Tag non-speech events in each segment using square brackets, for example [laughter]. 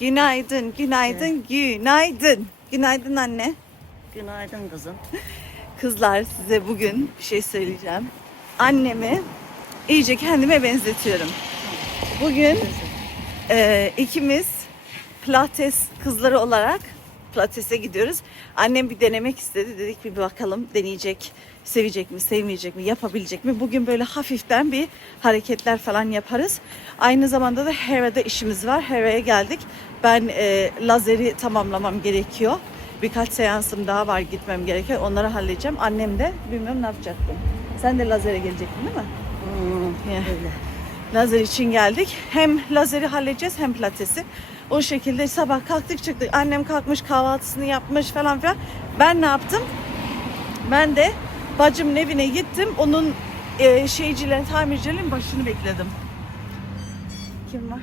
Günaydın, günaydın, günaydın. Günaydın anne. Günaydın kızım. Kızlar size bugün bir şey söyleyeceğim. Annemi iyice kendime benzetiyorum. Bugün e, ikimiz pilates kızları olarak pilatese gidiyoruz. Annem bir denemek istedi. Dedik bir bakalım deneyecek, sevecek mi, sevmeyecek mi, yapabilecek mi? Bugün böyle hafiften bir hareketler falan yaparız. Aynı zamanda da Hera'da işimiz var. Hera'ya geldik. Ben e, lazeri tamamlamam gerekiyor. Birkaç seansım daha var gitmem gerekiyor. Onları halledeceğim. Annem de bilmiyorum ne yapacaktım. Sen de lazere gelecektin değil mi? Hmm, öyle. Lazer için geldik. Hem lazeri halledeceğiz hem pilatesi. O şekilde sabah kalktık çıktık. Annem kalkmış kahvaltısını yapmış falan filan. Ben ne yaptım? Ben de bacımın evine gittim. Onun e, şeycilerin, tamircilerin başını bekledim. Kim var?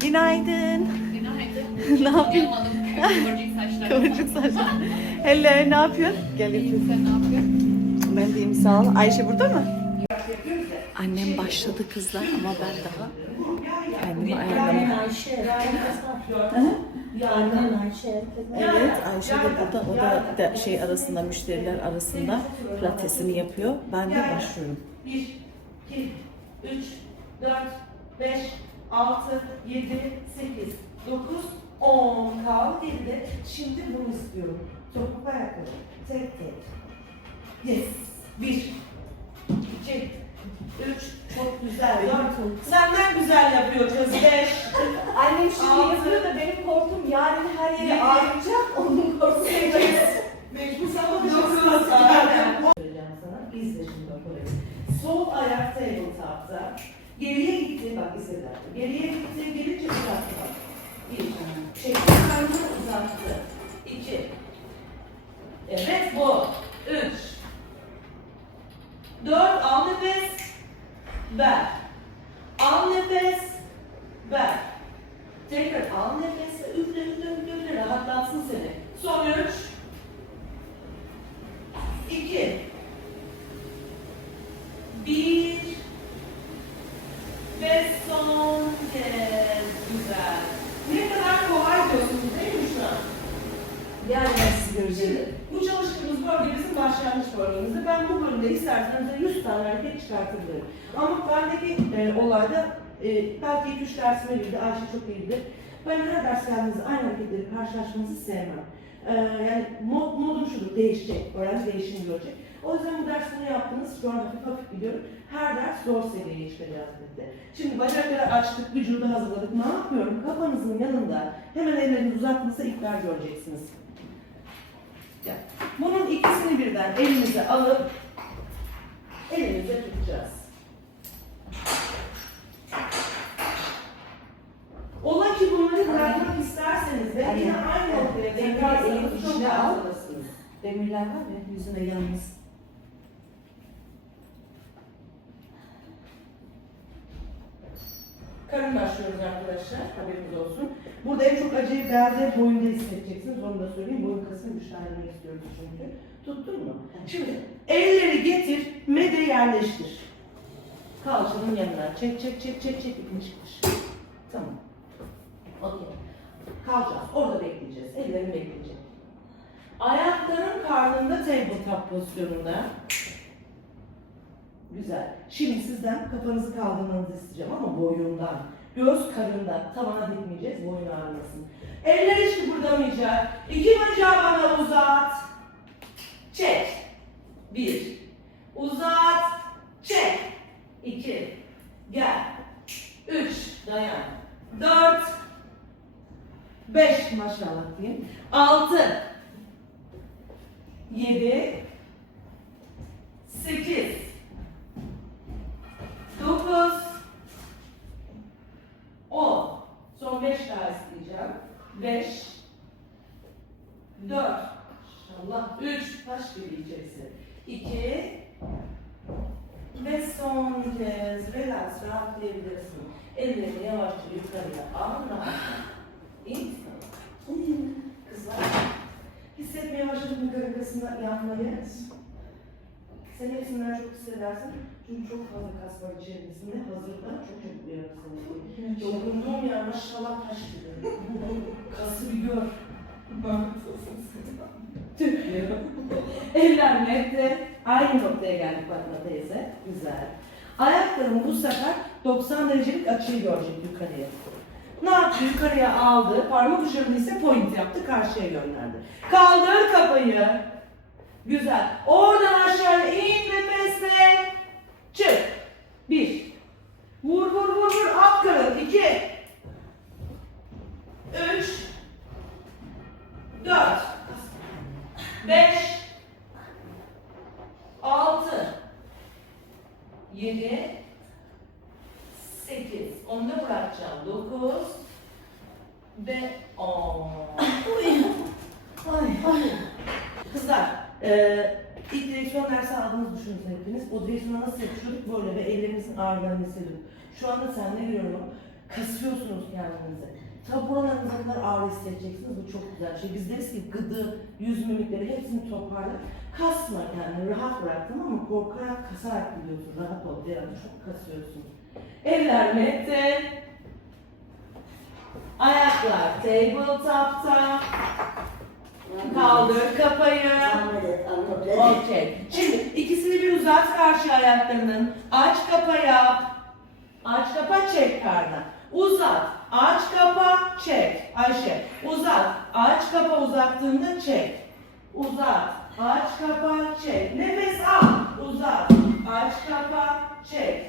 Günaydın. Günaydın. [laughs] ne yapıyorsun? Kıvırcık saçlar. [laughs] Kıvırcık saçlar. Hele ne yapıyorsun? Gel yapayım. Sen ne yapıyorsun? Ben deyim sağ ol. Ayşe burada mı? Annem başladı kızlar ama ben daha kendimi ayarlamadım. Yarın Ayşe. Evet Ayşe de burada. O da, da şey arasında müşteriler arasında pilatesini yapıyor. Ben de başlıyorum. 1, 2, 3, 4, 5, 6, 7, 8, 9, 10 kaldı geride. Şimdi bunu istiyorum. Topuk ayakkabı. Tek tek. Yes. 1, 2, 3, çok güzel. 4, senden güzel yapıyor kız. 5, Annem şimdi Altı. yapıyor da benim korkum yarın her yere Yedi. ağrıyacak. Onun korkusu. 8, mecbur sana Söyleyeceğim sana. İzle şimdi bak orayı. Sol ayak tabletop'ta. Geriye gitti. Bak izle derdim. Geriye gitti. Gelince uzattı bak. Bir. Çekti karnını uzattı. İki. Evet bu. Üç. Dört. Ver. Al nefes. Ver. Tekrar al nefes. ve Üfle üfle üfle üfle. Rahatlatsın seni. Son üç. İki. Bir. Ve son kez. Güzel. Ne kadar kolay diyorsunuz değil mi şu an? Yani ben sizi göreceğim. Şimdi bu çalıştığımız bölge bizim başlangıç bölgemizde. Ben bu bölümde isterseniz de 100 tane hareket çıkartabilirim. Ama bendeki e, olayda e, belki 2-3 dersime girdi, Ayşe çok iyiydi. Ben her ders geldiğinizde aynı hareketleri karşılaşmanızı sevmem. E, yani mod, modum şudur, değişecek, öğrenci değişimi görecek. O yüzden bu ders bunu yaptınız, şu an hafif hafif gidiyorum. Her ders zor seviyeye çıkacağız dedi. Şimdi bacakları açtık, vücudu hazırladık. Ne yapıyorum? Kafanızın yanında hemen ellerinizi uzattığınızda ilkler göreceksiniz. Bunun ikisini birden elinize alıp elinize tutacağız. Ola ki bunları bırakmak isterseniz de yine aynı noktaya tekrar elin elinizi çok içine al. Demirler var ya yüzüne yalnız. Karın başlıyoruz arkadaşlar, haberiniz olsun. Burada en çok acıyı belde boyunda hissedeceksiniz, onu da söyleyeyim. Boyun kasını güçlendirmek istiyoruz çünkü. Tuttun mu? Şimdi elleri getir, mede yerleştir. Kalçanın yanına. Çek çek çek çek çek ipini çıkmış. Tamam. Okey. Kalacağız. Orada bekleyeceğiz. Ellerin bekleyecek. Ayakların karnında tabletop pozisyonunda. Güzel. Şimdi sizden kafanızı kaldırmanızı isteyeceğim ama boyundan. Göz karından. Tavana dikmeyeceğiz. Boyun ağrımasın. Eller hiç kıpırdamayacak. İki bacağı bana uzat. Çek. Bir. Uzat. Çek. İki. Gel. Üç. Dayan. Dört. Beş maşallah diyeyim. Altı. Yedi. Sekiz. Dokuz. On. Son beş daha isteyeceğim. Beş. Dört. İnşallah. Üç. Taş gibi içerisi. İki. Ve son kez relax rahatlayabilirsin. Ellerini yavaşça yukarıya al. rahat. Kızlar. Hissetmeye başladım bu gölgesini yapmayı. Sen hepsinden çok hissedersin. Çünkü çok fazla kas var içerisinde. Hazırdan çok çabuk uyanırsınız. Yorgunluğum ya maşallah taş gibi. [laughs] Kası bir gör. Tüh diyor. Evlenmekte aynı noktaya geldik Fatma teyze. Güzel. Ayaklarım bu sefer 90 derecelik açıyı görecek yukarıya. Ne yaptı? Yukarıya aldı. Parmak uçlarını ise point yaptı. Karşıya gönderdi. Kaldır kafayı. Güzel. Oradan aşağı in nefesle. Çık. Bir. Vur vur vur vur. At kırıl. İki. Üç. Dört. Beş. Altı. Yedi. Sekiz. Onu da bırakacağım. Dokuz. Ve on. Ay. Ay. Kızlar, e, ilk direksiyon dersi aldığınızı düşünün hepiniz. O direksiyonu nasıl yapıyorduk böyle ve ellerinizin ağrılarını hissediyorduk. Şu anda sen ne görüyorum? Kasıyorsunuz kendinizi. Tabi buralarınıza kadar ağrı hissedeceksiniz. Bu çok güzel şey. Biz deriz ki gıdı, yüz mimikleri hepsini toparla. Kasma kendini, rahat bırak tamam mı? Korkarak, kasarak gidiyorsun. Rahat ol. Bir çok kasıyorsun. Eller mette. Ayaklar tabletop'ta. Kaldır kafayı. Okey. Şimdi ikisini bir uzat karşı ayaklarının. Aç kapa yap. Aç kapa çek karnı. Uzat. Aç kapa çek. Ayşe. Uzat. Aç kapa uzattığında çek. Uzat. Aç kapa çek. Nefes al. Uzat. Aç kapa çek.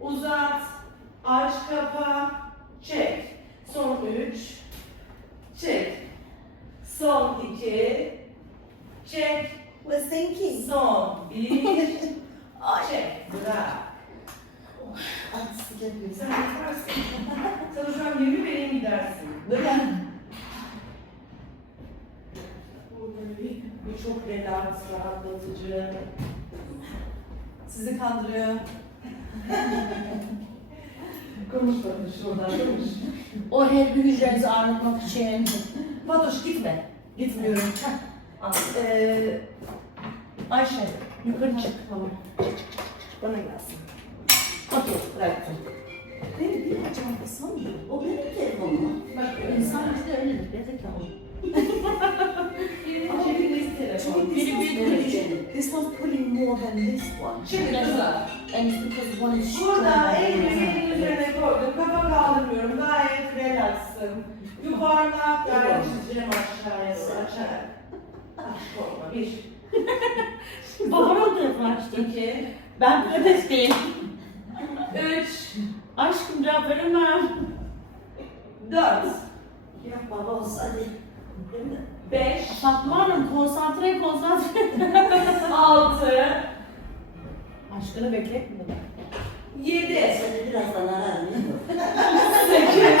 Uzat. Aç kapa çek. Son üç. Çek. Son iki. Çek. Was thinking. Son bir. [laughs] Çek. Bırak. Sen yaparsın. Sana şu an 20 vereyim gidersin. Bırak. Bu çok relax, rahatlatıcı. Sizi kandırıyor. Konuş bakın şuradan konuş. O her bir hücrenizi ağrıtmak için. Fatoş gitme. Gitmiyorum. Heh. Ee, Ayşe yukarı çık. Tamam. Çık çık çık. çık. Bana gelsin. Okey bıraktım. Benim bir acaba sanmıyor. O benim telefonum. Bak İnsan bizde öyledir. Biri this was pulling- more than this one. Şimdi kızlar. And because one is Burada elimi other. üzerine koydum. Kafa kaldırmıyorum. Gayet relaxım. Yuvarlak gayet çizeceğim aşağıya. Aşağı. Aç korkma. Bir. Babamın telefonu açtı. iki, Ben pilatesteyim. Üç. Aşkım cevap veremem. Dört. Ya baba olsa hadi. Beş. Fatma Hanım konsantre konsantre. [laughs] Altı. Aşkını bekletme. Yedi. Seni birazdan ararım. [laughs] Sekiz.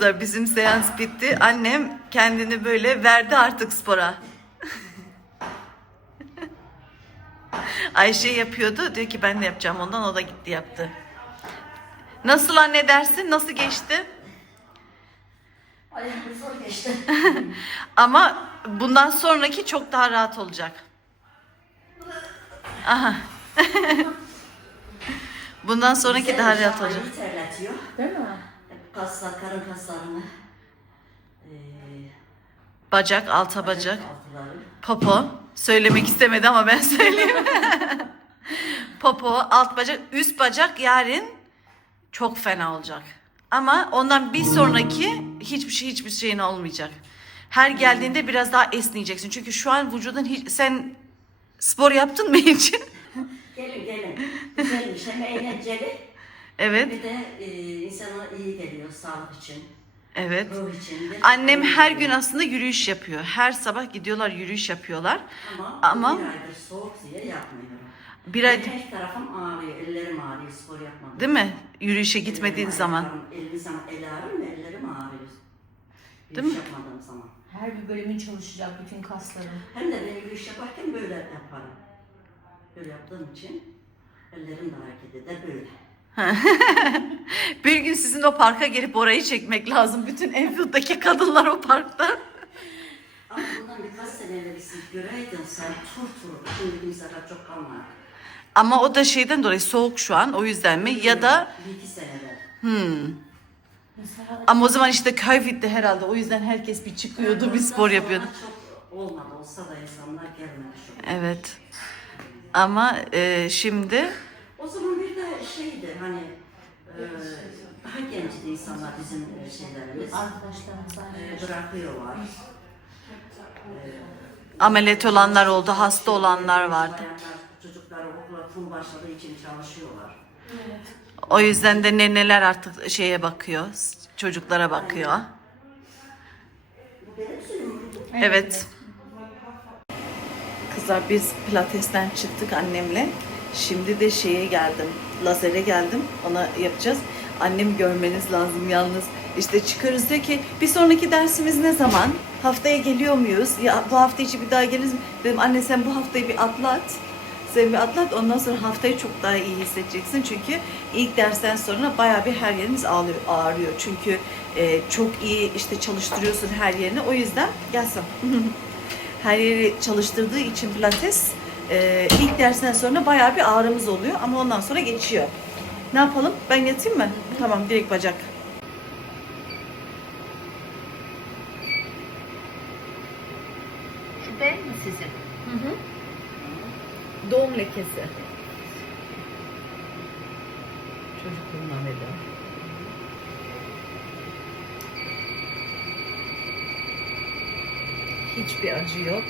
Kızlar bizim seans bitti. Annem kendini böyle verdi artık spora. Ayşe yapıyordu. Diyor ki ben de yapacağım ondan. O da gitti yaptı. Nasıl anne dersin? Nasıl geçti? Ay zor geçti. [laughs] Ama bundan sonraki çok daha rahat olacak. Aha. [laughs] bundan sonraki daha rahat olacak. Terletiyor. Değil mi? Kaslar, karın kaslarını. Ee, Bacak, alta bacak. Altıları. Popo. Söylemek istemedi ama ben [laughs] söyleyeyim. Popo, alt bacak, üst bacak yarın çok fena olacak. Ama ondan bir sonraki hiçbir şey hiçbir şeyin olmayacak. Her geldiğinde biraz daha esneyeceksin. Çünkü şu an vücudun hiç sen spor yaptın mı hiç? Gelin gelin. Güzelmiş hem eğlenceli. Evet. Bir de e, insana iyi geliyor sağlık için, Evet. ruh için. Annem her gün aslında yürüyüş yapıyor. Her sabah gidiyorlar yürüyüş yapıyorlar. Ama, Ama- bir aydır soğuk diye yapmıyorum. Bir ay Her tarafım ağrıyor, ellerim ağrıyor spor yapmadım. değil mi? Yürüyüşe gitmediğin Ellerim, zaman. Elim zaman el ağrım ve ellerim ağrıyor. Değil Yürüyüş mi? yapmadığım zaman. Her bir bölümün çalışacak bütün kasların. Hem de ben yürüyüş yaparken böyle yaparım. Böyle yaptığım için ellerim de hareket eder böyle. [laughs] Bir gün sizin o parka gelip orayı çekmek lazım. Bütün Enfield'daki kadınlar o parkta. Ama bundan birkaç sene evvelisi göreydin sen tur tur. Kimse kadar çok kalmadı. Ama o da şeyden dolayı soğuk şu an o yüzden mi? Ya da Bir iki seneler. hmm. Mesela Ama o zaman işte Covid'de herhalde o yüzden herkes bir çıkıyordu bir spor yapıyordu. Çok olmadı olsa da insanlar gelmedi. Evet. Ama e, şimdi O zaman bir de şeydi hani e, daha gençti insanlar bizim e, şeylerimiz. arkadaşlarımız E, bırakıyorlar. ameliyat olanlar oldu, hasta olanlar vardı. Çocuklar okula kum başladığı için çalışıyorlar. O yüzden de neneler artık şeye bakıyor, çocuklara bakıyor. Evet. Kızlar biz pilatesten çıktık annemle. Şimdi de şeye geldim. Lazere geldim. Ona yapacağız. Annemi görmeniz lazım yalnız. İşte çıkarız diyor ki bir sonraki dersimiz ne zaman? Haftaya geliyor muyuz? Ya bu hafta içi bir daha geliriz mi? Dedim anne sen bu haftayı bir atlat. Sen bir atlat ondan sonra haftayı çok daha iyi hissedeceksin. Çünkü ilk dersten sonra bayağı bir her yerimiz ağrıyor. ağrıyor. Çünkü e, çok iyi işte çalıştırıyorsun her yerini. O yüzden gelsin. [laughs] her yeri çalıştırdığı için pilates e, ilk dersten sonra bayağı bir ağrımız oluyor ama ondan sonra geçiyor. Ne yapalım? Ben yatayım mı? Tamam direkt bacak. Şu ben mi sizin? Doğum lekesi. Çocukluğundan beri. Hiçbir acı yok.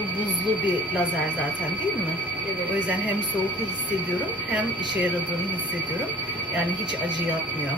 Bu buzlu bir lazer zaten değil mi? Evet. O yüzden hem soğuku hissediyorum hem işe yaradığını hissediyorum. Yani hiç acı yapmıyor.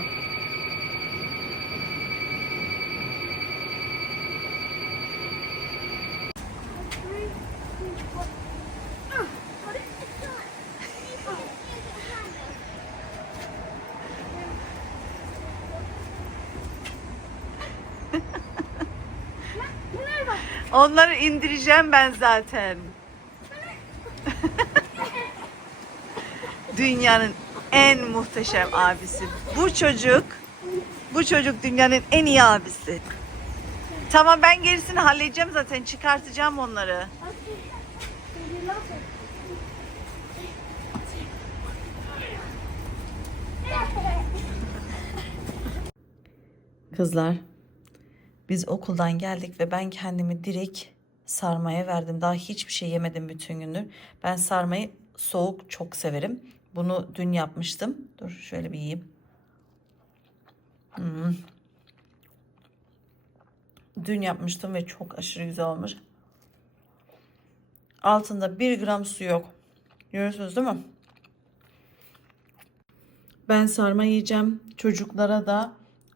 Onları indireceğim ben zaten. Dünyanın en muhteşem abisi. Bu çocuk, bu çocuk dünyanın en iyi abisi. Tamam ben gerisini halledeceğim zaten. Çıkartacağım onları. Kızlar, biz okuldan geldik ve ben kendimi direkt sarmaya verdim. Daha hiçbir şey yemedim bütün gündür. Ben sarmayı soğuk çok severim. Bunu dün yapmıştım. Dur şöyle bir yiyeyim. Hmm. Dün yapmıştım ve çok aşırı güzel olmuş. Altında bir gram su yok. Görüyorsunuz değil mi? Ben sarma yiyeceğim. Çocuklara da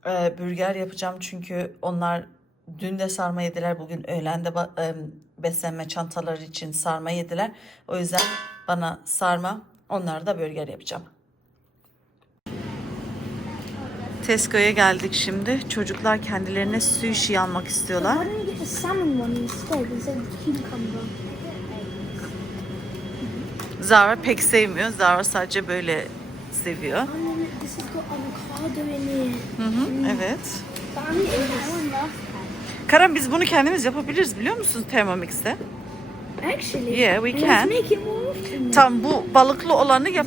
e, burger yapacağım çünkü onlar dün de sarma yediler. Bugün öğlen de ba- e, beslenme çantaları için sarma yediler. O yüzden bana sarma, onlara da burger yapacağım. Tesco'ya geldik şimdi. Çocuklar kendilerine sushi almak istiyorlar. Zara pek sevmiyor. Zara sadece böyle seviyor. Hı hı, evet. Last time. Karan biz bunu kendimiz yapabiliriz biliyor musun Thermomix'te? Actually. Yeah, we can. Tam bu balıklı olanı yap.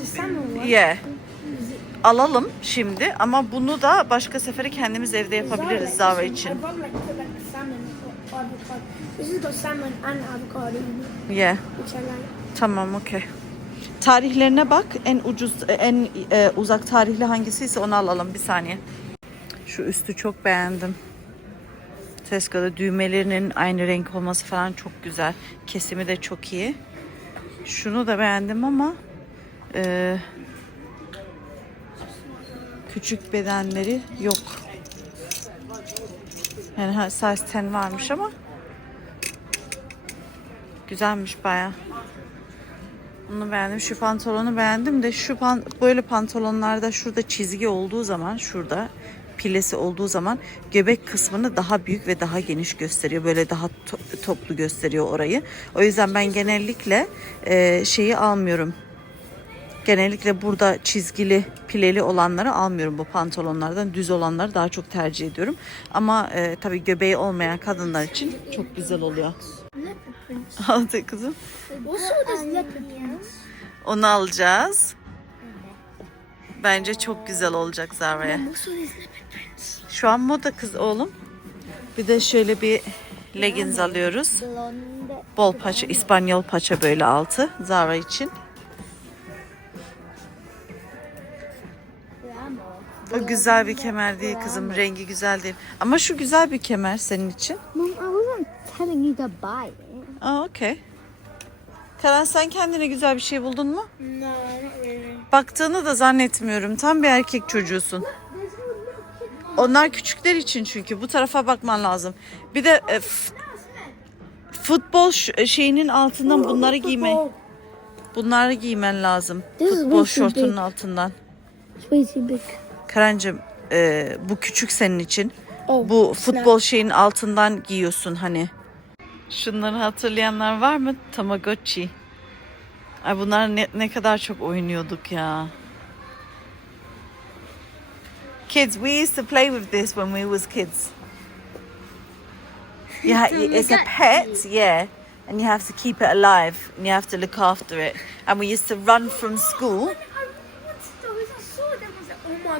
Yeah. Alalım şimdi ama bunu da başka sefere kendimiz evde yapabiliriz Zara için. Yeah. Tamam okey. Tarihlerine bak. En ucuz, en e, uzak tarihli hangisiyse onu alalım. Bir saniye. Şu üstü çok beğendim. Tesco'da düğmelerinin aynı renk olması falan çok güzel. Kesimi de çok iyi. Şunu da beğendim ama e, küçük bedenleri yok. Yani size 10 varmış ama güzelmiş baya. Bunu beğendim. Şu pantolonu beğendim de şu pan böyle pantolonlarda şurada çizgi olduğu zaman şurada pilesi olduğu zaman göbek kısmını daha büyük ve daha geniş gösteriyor. Böyle daha to- toplu gösteriyor orayı. O yüzden ben genellikle e, şeyi almıyorum. Genellikle burada çizgili, pileli olanları almıyorum bu pantolonlardan. Düz olanları daha çok tercih ediyorum. Ama e, tabii göbeği olmayan kadınlar için çok güzel oluyor. Leopard prints. Aldı kızım. What sort is leopard? Onu alacağız. Bence çok güzel olacak Zara'ya. Şu an moda kız oğlum. Bir de şöyle bir leggings alıyoruz. Bol paça, İspanyol paça böyle altı Zara için. O güzel bir kemer değil kızım. Rengi güzel değil. Ama şu güzel bir kemer senin için. Mom, I wasn't telling you to buy it. Aa okey. Karan sen kendine güzel bir şey buldun mu? No, not really. Baktığını da zannetmiyorum. Tam bir erkek çocuğusun. Onlar küçükler için çünkü bu tarafa bakman lazım. Bir de e, f- futbol ş- şeyinin altından bunları giyme. Bunları giymen lazım. Futbol şortunun altından. It's way too big. Karancığım e, bu küçük senin için. Oh, Bu futbol şeyin altından giyiyorsun hani. Şunları hatırlayanlar var mı? Tamagotchi. Ay bunlar ne, ne kadar çok oynuyorduk ya. Kids, we used to play with this when we was kids. [laughs] Yeah, it's a pet, yeah, and you have to keep it alive and you have to look after it. And we used to run from school.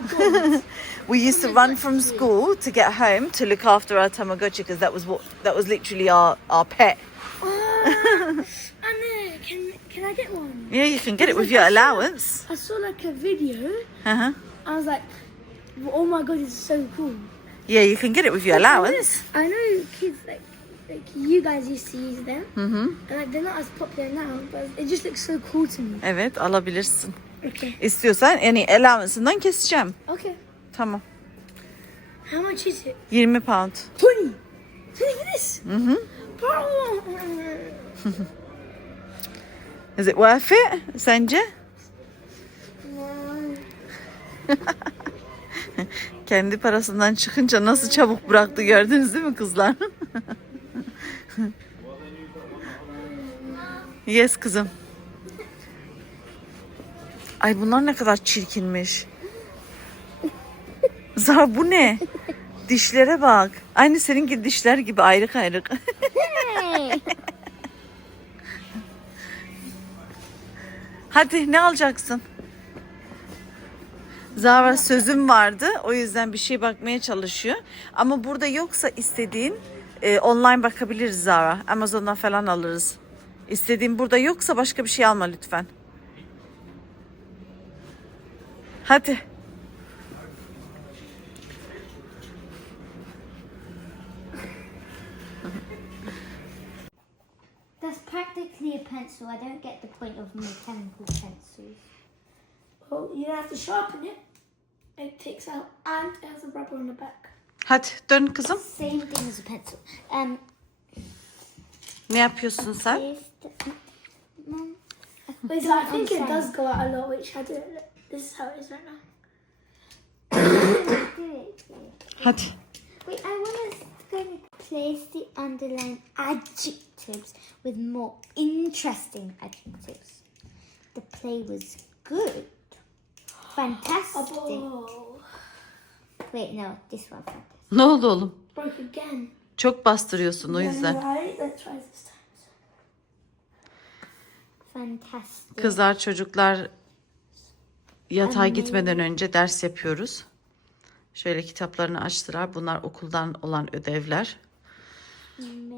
My god. We used to run from school to get home to look after our Tamagotchi because that was what that was literally our, our pet. and uh, can can I get one? Yeah, you can get it with your allowance. I saw like a video. Uh-huh. I was like, oh my god, it's so cool. Yeah, you can get it with your allowance. I know kids like like you guys used to use them, Hı-hı. and like they're not as popular now, but it just looks so cool to me. Evet, alabilirsin. Okay. İstiyorsan yani allowance'ından keseceğim. Okay. Tamam. How much is it? 20 pound. Twenty. Twenty for this. Hı-hı. [laughs] Oh. Is it worth it sence? [laughs] Kendi parasından çıkınca nasıl çabuk bıraktı gördünüz değil mi kızlar? [laughs] yes kızım. Ay bunlar ne kadar çirkinmiş. Zar bu ne? Dişlere bak. Aynı senin gibi dişler gibi ayrık ayrık. [laughs] Hadi ne alacaksın? Zara sözüm vardı. O yüzden bir şey bakmaya çalışıyor. Ama burada yoksa istediğin e, online bakabiliriz Zara. Amazon'dan falan alırız. İstediğin burada yoksa başka bir şey alma lütfen. Hadi. That's practically a pencil. I don't get the point of mechanical pencils. Well, you have to sharpen it. It takes out, and it has a rubber on the back. Hadi dön kızım. Same thing as a pencil. Um, Ne yapıyorsun sen? the, Wait, so I think it does go out a lot. Which I do. This is how it is right now. Hadi. Wait, I want to go and place the underlined adjectives with more interesting adjectives. The play was good. Fantastic. Oh, Wait, no, this one. Fantastic. Ne oldu oğlum? broke again. Çok bastırıyorsun o yüzden. Right. Let's try this time. Fantastic. Kızlar çocuklar yatağa gitmeden önce ders yapıyoruz. Şöyle kitaplarını açtılar. Bunlar okuldan olan ödevler.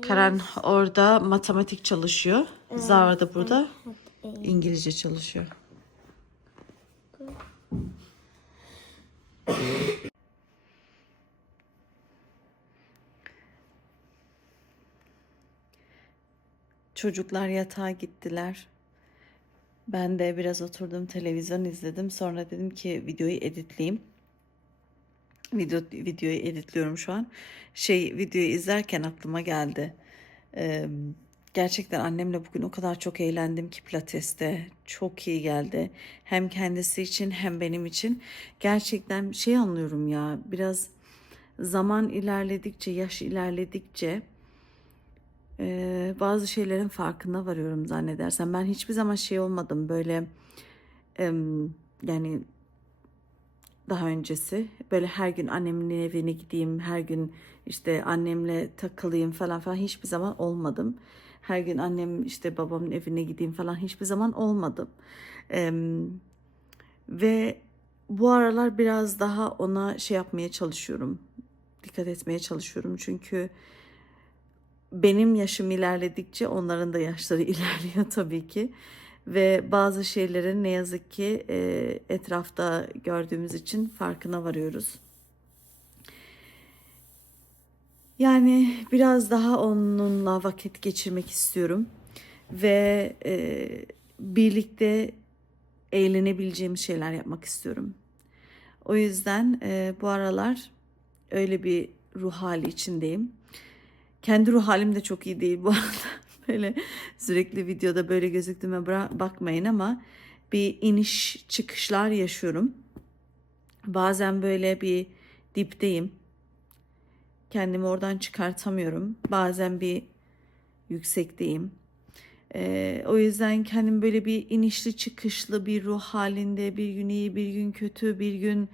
Karan orada matematik çalışıyor. Zara da burada İngilizce çalışıyor. Çocuklar yatağa gittiler. Ben de biraz oturdum televizyon izledim. Sonra dedim ki videoyu editleyeyim. Video, videoyu editliyorum şu an. Şey videoyu izlerken aklıma geldi. Ee, gerçekten annemle bugün o kadar çok eğlendim ki pilateste. Çok iyi geldi. Hem kendisi için hem benim için. Gerçekten şey anlıyorum ya biraz zaman ilerledikçe, yaş ilerledikçe bazı şeylerin farkına varıyorum zannedersem. Ben hiçbir zaman şey olmadım böyle yani daha öncesi böyle her gün annemin evine gideyim, her gün işte annemle takılayım falan falan hiçbir zaman olmadım. Her gün annem işte babamın evine gideyim falan hiçbir zaman olmadım. Ve bu aralar biraz daha ona şey yapmaya çalışıyorum. Dikkat etmeye çalışıyorum çünkü benim yaşım ilerledikçe onların da yaşları [laughs] ilerliyor tabii ki. Ve bazı şeylerin ne yazık ki e, etrafta gördüğümüz için farkına varıyoruz. Yani biraz daha onunla vakit geçirmek istiyorum. Ve e, birlikte eğlenebileceğimiz şeyler yapmak istiyorum. O yüzden e, bu aralar öyle bir ruh hali içindeyim. Kendi ruh halim de çok iyi değil bu [laughs] arada. Böyle sürekli videoda böyle gözüktüğüme bakmayın ama bir iniş çıkışlar yaşıyorum. Bazen böyle bir dipteyim. Kendimi oradan çıkartamıyorum. Bazen bir yüksekteyim. Ee, o yüzden kendim böyle bir inişli çıkışlı bir ruh halinde bir gün iyi bir gün kötü bir gün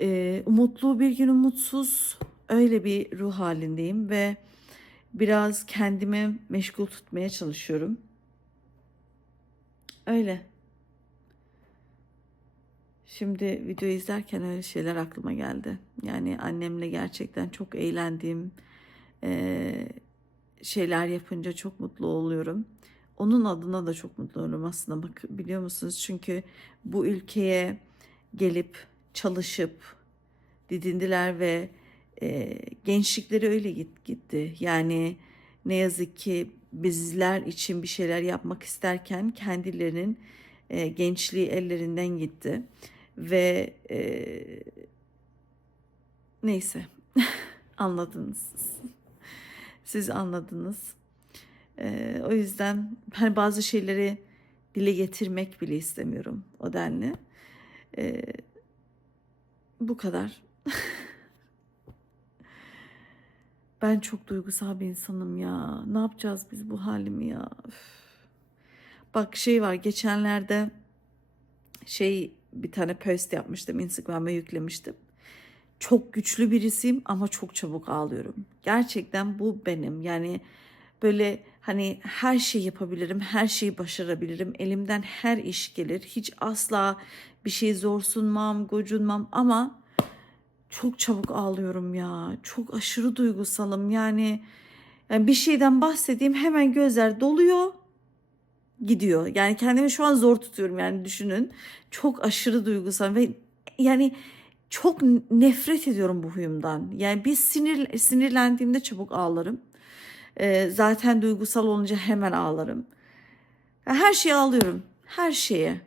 e, umutlu bir gün umutsuz öyle bir ruh halindeyim ve biraz kendimi meşgul tutmaya çalışıyorum. Öyle. Şimdi video izlerken öyle şeyler aklıma geldi. Yani annemle gerçekten çok eğlendiğim şeyler yapınca çok mutlu oluyorum. Onun adına da çok mutlu oluyorum aslında bak biliyor musunuz? Çünkü bu ülkeye gelip çalışıp didindiler ve e, gençlikleri öyle git, gitti. Yani ne yazık ki bizler için bir şeyler yapmak isterken kendilerinin e, gençliği ellerinden gitti. Ve e, neyse [laughs] anladınız siz. Anladınız. E, o yüzden ben bazı şeyleri dile getirmek bile istemiyorum o denli. E, bu kadar. [laughs] Ben çok duygusal bir insanım ya. Ne yapacağız biz bu halimi ya? Üf. Bak şey var geçenlerde şey bir tane post yapmıştım Instagram'a yüklemiştim. Çok güçlü birisiyim ama çok çabuk ağlıyorum. Gerçekten bu benim. Yani böyle hani her şeyi yapabilirim, her şeyi başarabilirim. Elimden her iş gelir. Hiç asla bir şey zorsunmam, gocunmam ama çok çabuk ağlıyorum ya. Çok aşırı duygusalım. Yani, yani bir şeyden bahsedeyim hemen gözler doluyor gidiyor. Yani kendimi şu an zor tutuyorum yani düşünün. Çok aşırı duygusal ve yani çok nefret ediyorum bu huyumdan. Yani bir sinir sinirlendiğimde çabuk ağlarım. Ee, zaten duygusal olunca hemen ağlarım. Her şeye ağlıyorum. Her şeye.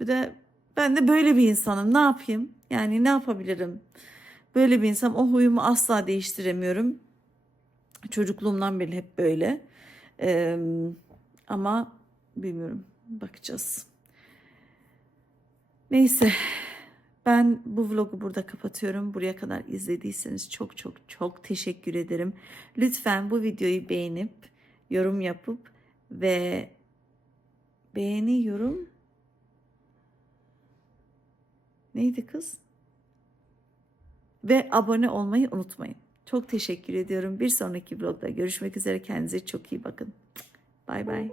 Bir de ben de böyle bir insanım. Ne yapayım? Yani ne yapabilirim? Böyle bir insan o huyumu asla değiştiremiyorum. Çocukluğumdan beri hep böyle. Ee, ama bilmiyorum. Bakacağız. Neyse. Ben bu vlogu burada kapatıyorum. Buraya kadar izlediyseniz çok çok çok teşekkür ederim. Lütfen bu videoyu beğenip yorum yapıp ve beğeni yorum neydi kız? Ve abone olmayı unutmayın. Çok teşekkür ediyorum. Bir sonraki vlogda görüşmek üzere. Kendinize çok iyi bakın. Bay bay.